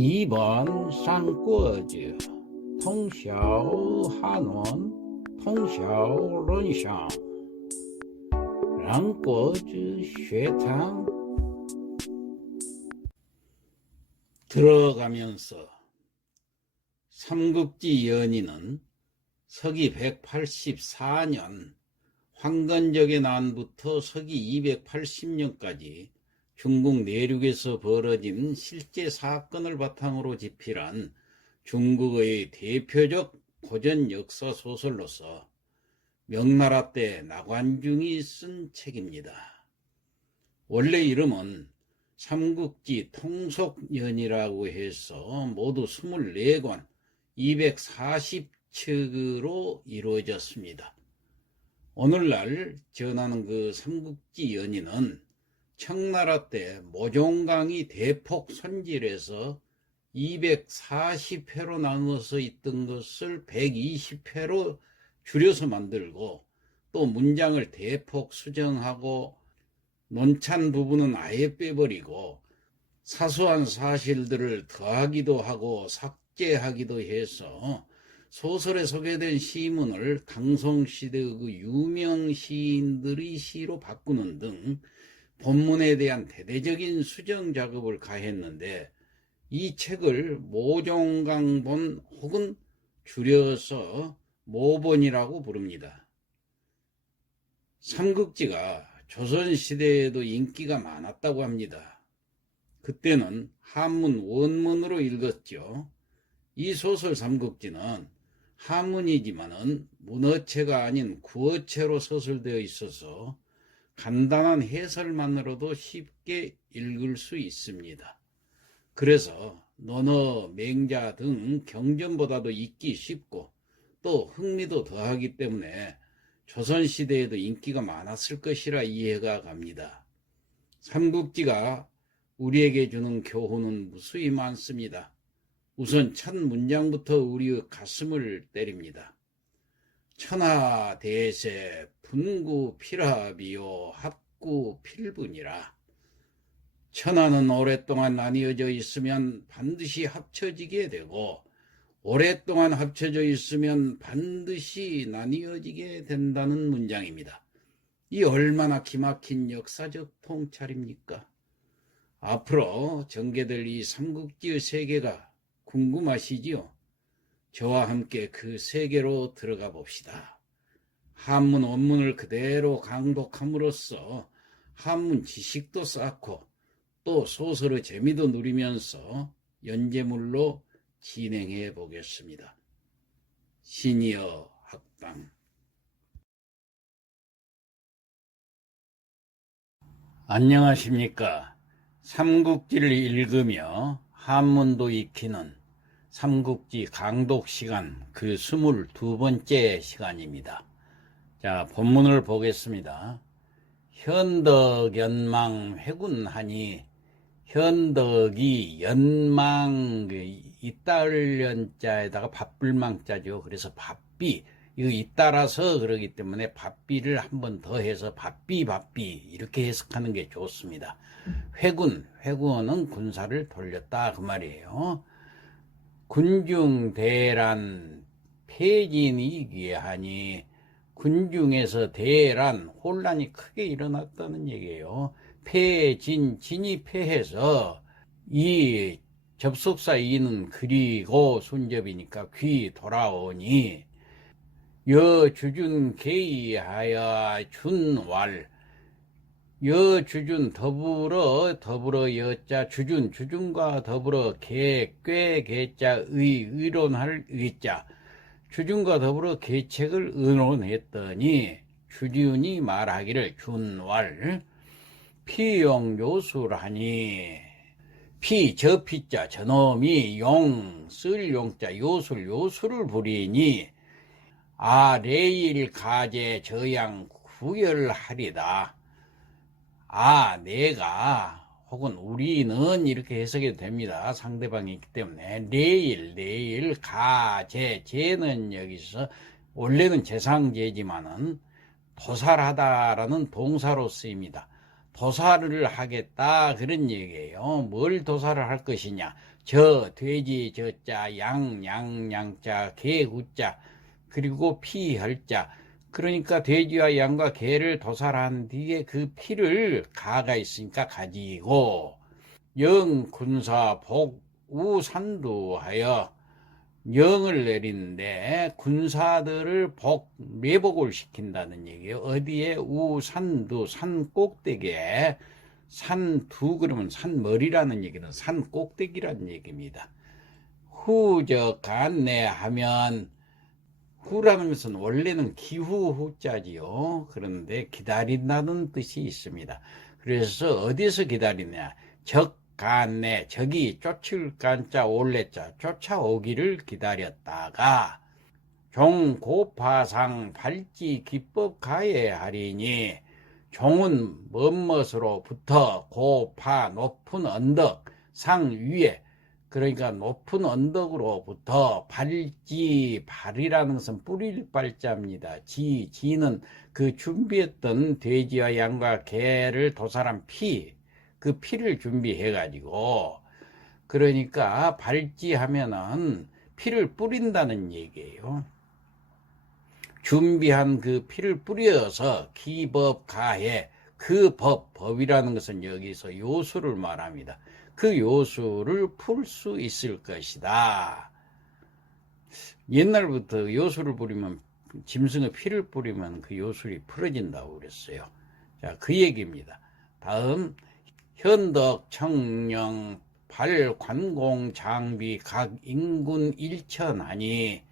2번三国志通晓汉文通晓论想两国之学堂들어가면서 삼국지 연의는 서기 184년 황건적의 난부터 서기 280년까지 중국 내륙에서 벌어진 실제 사건을 바탕으로 집필한 중국의 대표적 고전 역사 소설로서 명나라 때 나관중이 쓴 책입니다. 원래 이름은 삼국지 통속연이라고 해서 모두 24권 240척으로 이루어졌습니다. 오늘날 전하는 그 삼국지 연의는 청나라 때 모종강이 대폭 손질해서 240회로 나누어서 있던 것을 120회로 줄여서 만들고 또 문장을 대폭 수정하고 논찬 부분은 아예 빼버리고 사소한 사실들을 더하기도 하고 삭제하기도 해서 소설에 소개된 시문을 당송시대의 그 유명 시인들의 시로 바꾸는 등 본문에 대한 대대적인 수정 작업을 가했는데 이 책을 모종강본 혹은 줄여서 모본이라고 부릅니다. 삼국지가 조선시대에도 인기가 많았다고 합니다. 그때는 한문 원문으로 읽었죠. 이 소설 삼국지는 한문이지만은 문어체가 아닌 구어체로 서술되어 있어서 간단한 해설만으로도 쉽게 읽을 수 있습니다. 그래서 논어, 맹자 등 경전보다도 읽기 쉽고 또 흥미도 더하기 때문에 조선시대에도 인기가 많았을 것이라 이해가 갑니다. 삼국지가 우리에게 주는 교훈은 무수히 많습니다. 우선 첫 문장부터 우리의 가슴을 때립니다. 천하대세 분구필합이요 합구필분이라. 천하는 오랫동안 나뉘어져 있으면 반드시 합쳐지게 되고 오랫동안 합쳐져 있으면 반드시 나뉘어지게 된다는 문장입니다. 이 얼마나 기막힌 역사적 통찰입니까? 앞으로 전개될 이 삼국지의 세계가 궁금하시지요? 저와 함께 그 세계로 들어가 봅시다. 한문 원문을 그대로 강독함으로써 한문 지식도 쌓고 또 소설의 재미도 누리면서 연재물로 진행해 보겠습니다. 시니어 학당. 안녕하십니까. 삼국지를 읽으며 한문도 익히는 삼국지 강독 시간 그 22번째 시간입니다. 자, 본문을 보겠습니다. 현덕연망 회군하니 현덕이 연망 이따을 연자에다가 밥불망자죠. 그래서 밥비 이거 잇따라서 그러기 때문에 밥비를 한 번 더 해서 밥비 이렇게 해석하는 게 좋습니다. 회군은 군사를 돌렸다 그 말이에요. 군중대란 폐진이기에 하니 군중에서 대란 혼란이 크게 일어났다는 얘기예요. 진이 패해서 이 접속사 이는 그리고 순접이니까 귀 돌아오니 여주준 개의하여 준왈 여주준 더불어 여자 주준과 더불어 개자 의론할 의자 주준과 더불어 계책을 의논했더니 주준이 말하기를 준왈 피용요술하니 저 피자 저놈이 쓸 용자 요술을 부리니 레일 가제 저양 구열하리다. 내가 혹은 우리는 이렇게 해석해도 됩니다. 상대방이 있기 때문에 레일 가제 제는 여기서 원래는 재상제지만은 도살하다라는 동사로 쓰입니다. 도살을 하겠다 그런 얘기예요. 뭘 도살을 할 것이냐, 돼지 저자, 양자, 개 구자, 그리고 피 혈자. 그러니까 돼지와 양과 개를 도살한 뒤에 그 피를 가가 있으니까 가지고 영 군사 복 우산두하여 영을 내리는데 군사들을 매복을 시킨다는 얘기예요. 어디에? 우산두, 산 꼭대기에. 산두 그러면 산머리라는 얘기는 산 꼭대기라는 얘기입니다. 후적간내 하면 후라는 것은 원래는 기후 후자지요. 그런데 기다린다는 뜻이 있습니다. 그래서 어디서 기다리냐? 적간내, 적이 쫓을 간자 올래자 쫓아오기를 기다렸다가 종고파상 발지 기법 가해하리니 종은 먼것으로부터 고파 높은 언덕 상 위에, 그러니까 높은 언덕으로부터 발이라는 것은 뿌릴 발자입니다. 지는 그 준비했던 돼지와 양과 개를 도살한 그 피를 준비해 가지고, 그러니까 발지하면은 피를 뿌린다는 얘기예요. 준비한 그 피를 뿌려서 기법 가해, 그 법이라는 것은 여기서 요수를 말합니다. 그 요수를 풀 수 있을 것이다. 옛날부터 요수를 뿌리면, 짐승의 피를 뿌리면 그 요술이 풀어진다고 그랬어요. 자, 그 얘기입니다. 다음, 현덕 청령 발관공 장비 각 인군 일천하니,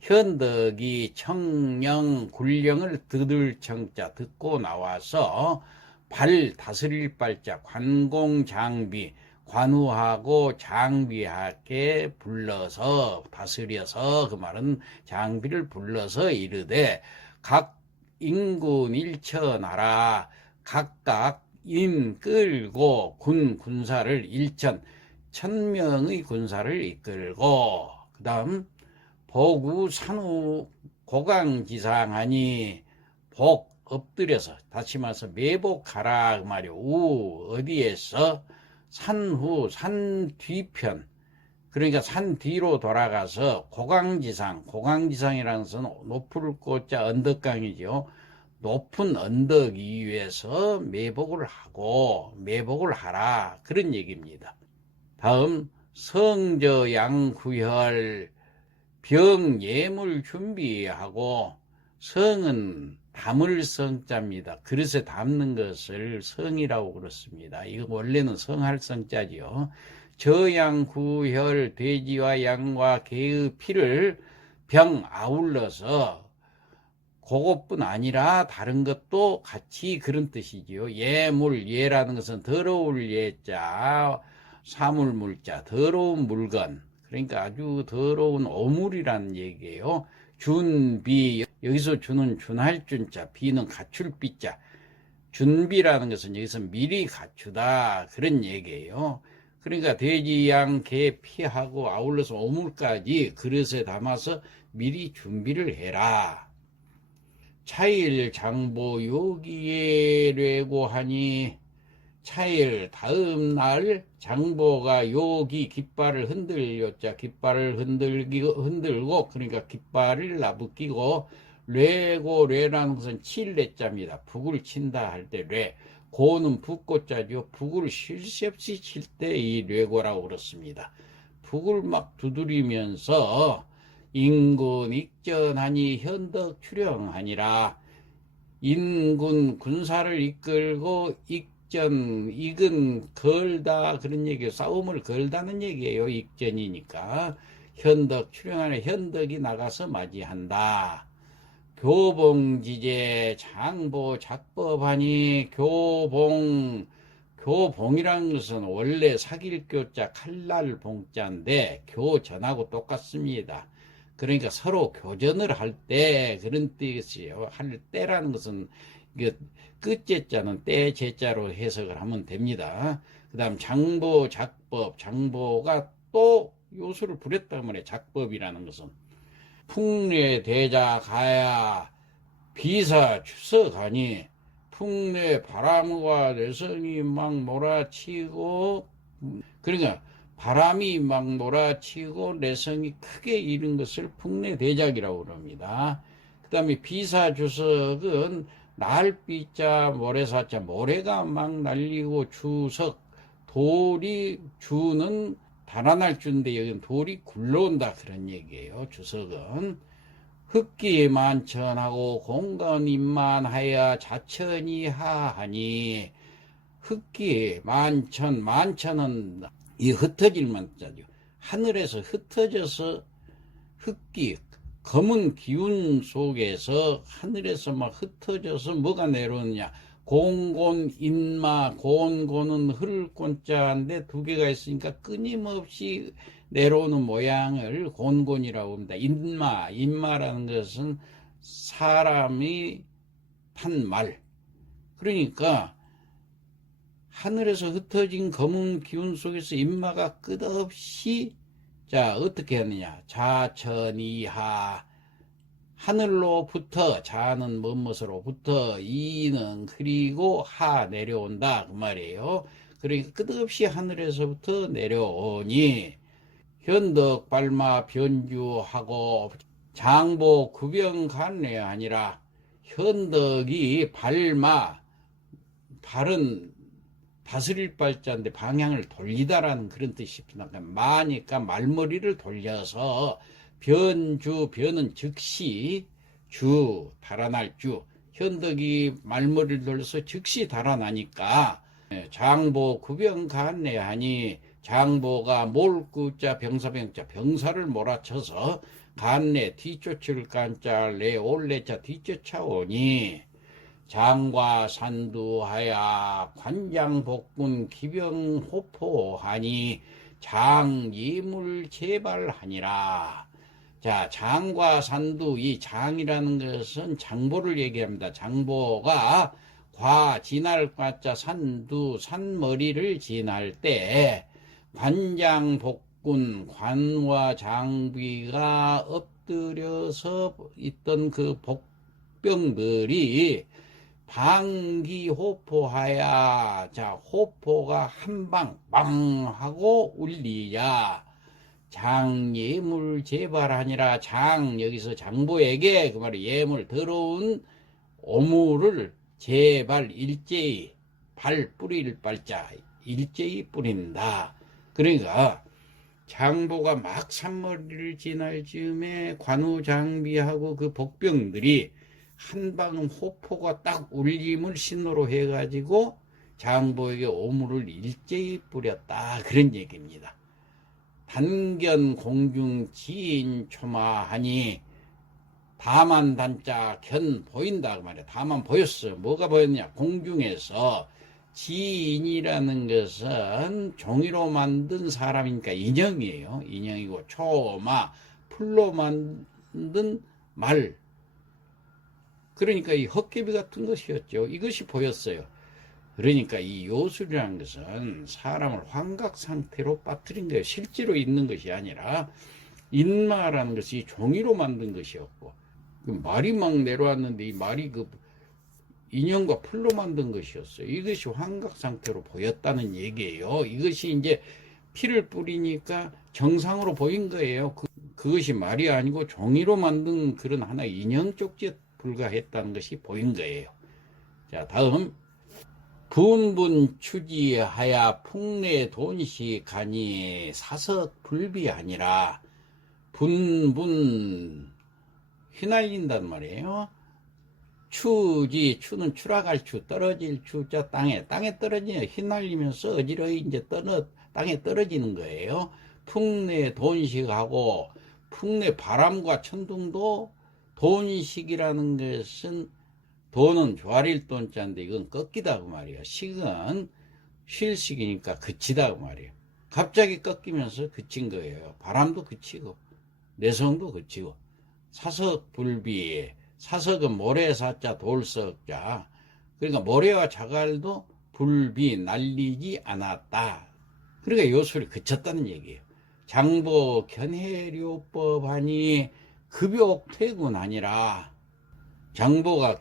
현덕이 청령 굴령을 듣을 청자 듣고 나와서 다스릴 발자 관공 장비, 관우하고 장비하게 불러서 다스려서, 그 말은 장비를 불러서 이르되 각 인군 일천하라, 각각 인 끌고 군사를 1000명의 군사를 이끌고, 그 다음 복우 산후 고강지상하니, 엎드려서, 다시 말해서 매복하라 그 말이요. 어디에서? 산 뒤편, 그러니까 산 뒤로 돌아가서 고강지상이라는 것은 높을 곳자 언덕강이죠. 높은 언덕 위에서 매복을 하라, 그런 얘기입니다. 다음, 성저양구혈 병 예물 준비하고, 성은 담을 성자입니다. 그릇에 담는 것을 성이라고 그렇습니다. 이거 원래는 성할 성자지요. 저양구혈 돼지와 양과 개의 피를 병 아울러서, 그것뿐 아니라 다른 것도 같이, 그런 뜻이지요. 예라는 것은 더러울 예자, 사물물자, 더러운 물건, 그러니까 아주 더러운 오물이라는 얘기예요. 준비, 여기서 주는 준할 준자, 비는 갖출 비자, 준비라는 것은 여기서 미리 갖추다, 그런 얘기예요. 그러니까 돼지, 양, 개 피하고 아울러서 오물까지 그릇에 담아서 미리 준비를 해라. 차일 장보 요기에 뢰고하니, 차일 다음 날 장보가 요기 깃발을 흔들고, 그러니까 깃발을 나부끼고, 뢰라는 것은 칠레자입니다. 북을 친다 할 때 뢰, 고는 북고자죠. 북을 쉴 새 없이 칠 때 이 뢰고라고 그렇습니다. 북을 막 두드리면서 인군 익전하니 현덕 출영하니라. 인군 군사를 이끌고, 익은 걸다, 그런 얘기예요. 싸움을 걸다는 얘기예요. 익전이니까. 현덕 출영하는, 현덕이 나가서 맞이한다. 교봉지제 장보 작법하니, 교봉이라는 것은 원래 사길교자 칼날 봉자인데 교전하고 똑같습니다. 그러니까 서로 교전을 할 때, 그런 뜻이에요. 할 때라는 것은 끝째 자는 때 제자로 해석을 하면 됩니다. 그 다음 장보 작법, 장보가 또 요술을 부렸단 말이에요. 작법이라는 것은 풍례 대자 가야 비사 추석하니, 풍례 바람과 내성이 막 몰아치고, 그러니까 바람이 막 몰아치고 내성이 크게 이른 것을 풍내대작이라고 그럽니다. 그 다음에 비사주석은 날비자 모래사자, 모래가 막 날리고 주석, 돌이 주는 달아날 주인데 여기는 돌이 굴러온다 그런 얘기예요. 주석은 흑기 만천하고 공건임만하여 자천이 하하니, 흑기 만천, 만천은 이 흩어질 만자죠. 하늘에서 흩어져서 흑기, 검은 기운 속에서 하늘에서 막 흩어져서 뭐가 내려오느냐. 공곤, 인마, 곤곤은 흘꽃자인데 두 개가 있으니까 끊임없이 내려오는 모양을 곤곤이라고 합니다. 인마, 인마라는 것은 사람이 탄 말. 그러니까 하늘에서 흩어진 검은 기운 속에서 인마가 끝없이, 자, 어떻게 하느냐. 자천이하, 하늘로부터, 자는 뭐뭇으로부터, 이는 그리고 하 내려온다 그 말이에요. 그러니까 끝없이 하늘에서부터 내려오니, 현덕 발마 변주하고 장보 구병간례 아니라, 현덕이 발마, 발은 다스릴 발자인데 방향을 돌리다라는 그런 뜻입니다. 마니까 말머리를 돌려서, 변주, 변은 즉시, 주, 달아날 주, 현덕이 말머리를 돌려서 즉시 달아나니까, 장보 구병간례 하니, 장보가 몰구자 병사병자, 병사를 몰아쳐서 간례 뒤쫓을 간자, 내 올레자 뒤쫓아오니, 장과 산두하야 관장복군 기병호포하니 장이물 제발하니라. 자, 장과 산두, 이 장이라는 것은 장보를 얘기합니다. 장보가 과 지날 과자 산두, 산머리를 지날 때 관장복군, 관와 장비가 엎드려서 있던 그 복병들이 방기호포하야, 자, 호포가 한방 빵 하고 울리야 장예물 제발하니라. 장, 여기서 장보에게 그 말이 예물, 더러운 오물을 제발, 일제히, 발 뿌릴 발자, 일제히 뿌린다. 그러니까 장보가 막 산머리를 지날 즈음에 관우 장비하고 그 복병들이 한방 호포가 딱 울림을 신호로 해가지고 장보에게 오물을 일제히 뿌렸다 그런 얘기입니다. 단견 공중 지인 초마하니, 다만 단자 견 보인다 그 말이야. 다만 보였어. 뭐가 보였냐. 공중에서, 지인이라는 것은 종이로 만든 사람이니까 인형이에요. 인형이고, 초마, 풀로 만든 말, 그러니까 이 헛개비 같은 것이었죠. 이것이 보였어요. 그러니까 이 요술이라는 것은 사람을 환각 상태로 빠뜨린 거예요. 실제로 있는 것이 아니라, 인마라는 것이 종이로 만든 것이었고, 그 말이 막 내려왔는데 이 말이 그 인형과 풀로 만든 것이었어요. 이것이 환각 상태로 보였다는 얘기예요. 이것이 이제 피를 뿌리니까 정상으로 보인 거예요. 그것이 말이 아니고 종이로 만든 그런 하나의 인형 쪽지에 불과했다는 것이 보인 거예요. 자, 다음. 분분 추지하야 풍내 돈시가니 사석 불비 아니라, 분분 휘날린단 말이에요. 추지, 추는 추락할 추, 떨어질 추자, 땅에 떨어지면 휘날리면서 어지러이 이제 땅에 떨어지는 거예요. 풍내 돈식하고, 풍내 바람과 천둥도, 돈식이라는 것은, 돈은 조아릴 돈자인데 이건 꺾이다 그 말이에요. 식은 쉴식이니까 그치다 그 말이에요. 갑자기 꺾이면서 그친 거예요. 바람도 그치고 내성도 그치고. 사석불비, 사석은 모래사자 돌석자, 그러니까 모래와 자갈도 불비 날리지 않았다. 그러니까 요술이 그쳤다는 얘기예요. 장보 견해료법 하니 급욕퇴군 아니라, 장보가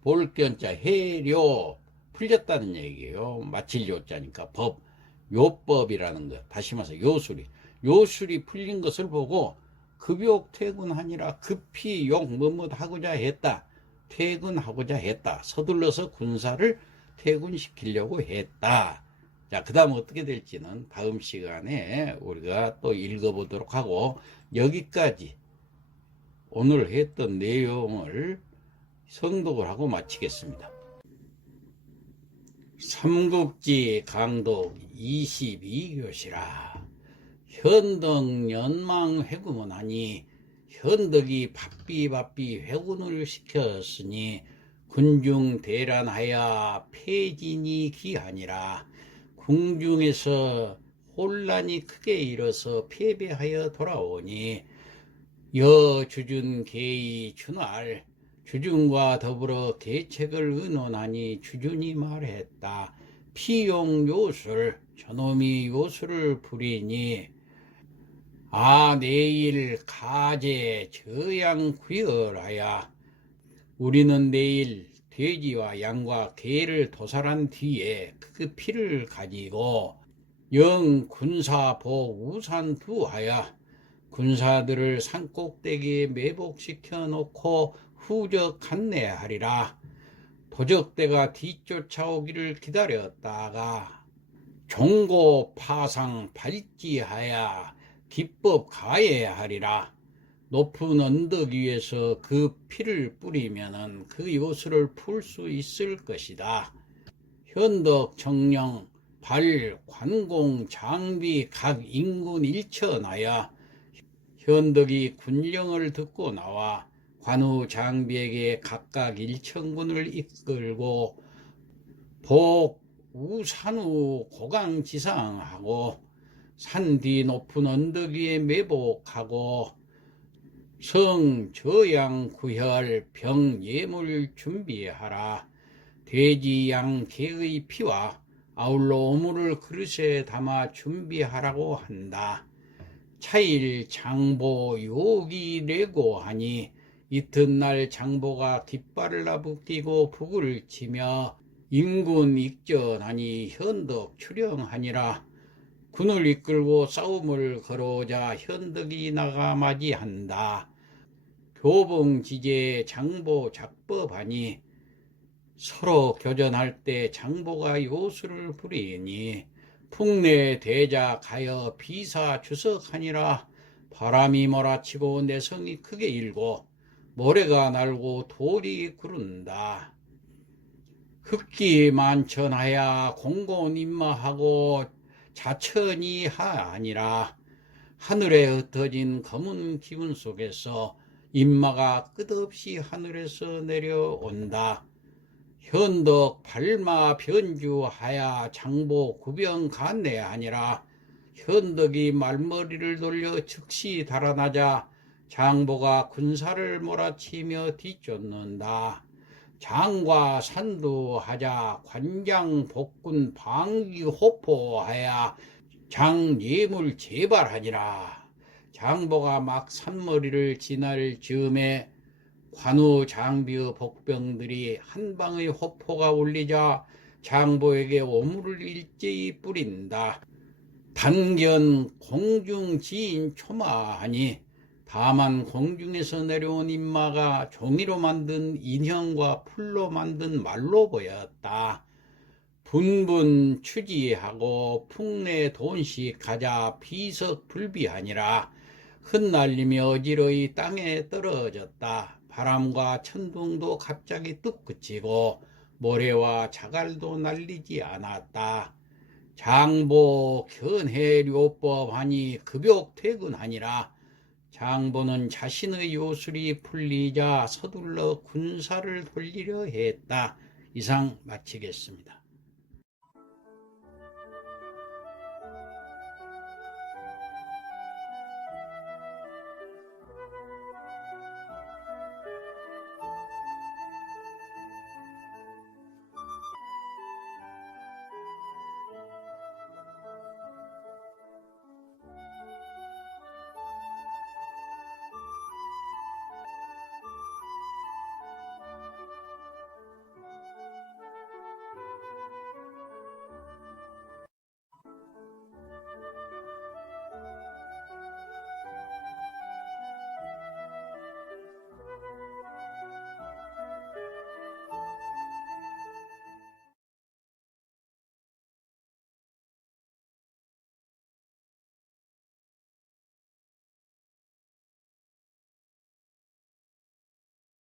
볼견자 해료 풀렸다는 얘기예요. 마칠 요자니까 법, 요법이라는 것, 다시 말해서 요술이 풀린 것을 보고 급욕 퇴근하니라. 급히 욕 뭐뭐 하고자 했다. 퇴근하고자 했다. 서둘러서 군사를 퇴근시키려고 했다. 자, 그 다음 어떻게 될지는 다음 시간에 우리가 또 읽어보도록 하고, 여기까지 오늘 했던 내용을 성독을 하고 마치겠습니다. 삼국지 강독 22교시라. 현덕 연망 회군을 하니 현덕이 바삐 회군을 시켰으니 군중 대란하여 패진이 기하니라. 궁중에서 혼란이 크게 일어서 패배하여 돌아오니 여주준 계의 준할 주준과 더불어 계책을 의논하니 주준이 말했다. 피용 요술 저놈이 요술을 부리니 내일 가제 저양 구열하야. 우리는 내일 돼지와 양과 개를 도살한 뒤에 그 피를 가지고 영 군사복 우산 두하야. 군사들을 산꼭대기에 매복시켜 놓고 후적 간내하리라. 도적대가 뒤쫓아오기를 기다렸다가 종고 파상 발지하야 기법 가해하리라. 높은 언덕 위에서 그 피를 뿌리면은 그 요술을 풀 수 있을 것이다. 현덕 정령 발 관공 장비 각 인군 일천하여 현덕이 군령을 듣고 나와 관우 장비에게 각각 1천군을 이끌고 복 우산우 고강지상하고 산 뒤 높은 언덕 위에 매복하고 성 저양 구혈 병 예물 준비하라. 돼지 양 개의 피와 아울러 오물을 그릇에 담아 준비하라고 한다. 차일 장보 요기 내고 하니 이튿날 장보가 깃발을 나부끼고 북을 치며 인군 익전하니 현덕 출영하니라. 군을 이끌고 싸움을 걸어오자 현덕이 나가 맞이한다. 교봉지제 장보 작법하니 서로 교전할 때 장보가 요술을 부리니 풍내 대자 가여 비사 주석하니라. 바람이 몰아치고 내성이 크게 일고 모래가 날고 돌이 구른다. 흑기 만천하야 공곤 임마하고 자천이 하니라. 하늘에 흩어진 검은 기운 속에서 임마가 끝없이 하늘에서 내려온다. 현덕 발마 변주하야 장보 구병 간내하니라. 현덕이 말머리를 돌려 즉시 달아나자 장보가 군사를 몰아치며 뒤쫓는다. 장과 산두하자 관장 복군 방위 호포하야 장 예물 제발하니라. 장보가 막 산머리를 지날 즈음에 관우 장비의 복병들이 한 방의 호포가 울리자 장보에게 오물을 일제히 뿌린다. 단견 공중 지인 초마하니 다만 공중에서 내려온 임마가 종이로 만든 인형과 풀로 만든 말로 보였다. 분분 추지하고 풍내 돈식하자 비석불비하니라. 흩날리며 어지러이 땅에 떨어졌다. 바람과 천둥도 갑자기 뚝 그치고 모래와 자갈도 날리지 않았다. 장보 견해료법하니 급욕 퇴근하니라. 장보는 자신의 요술이 풀리자 서둘러 군사를 돌리려 했다. 이상 마치겠습니다.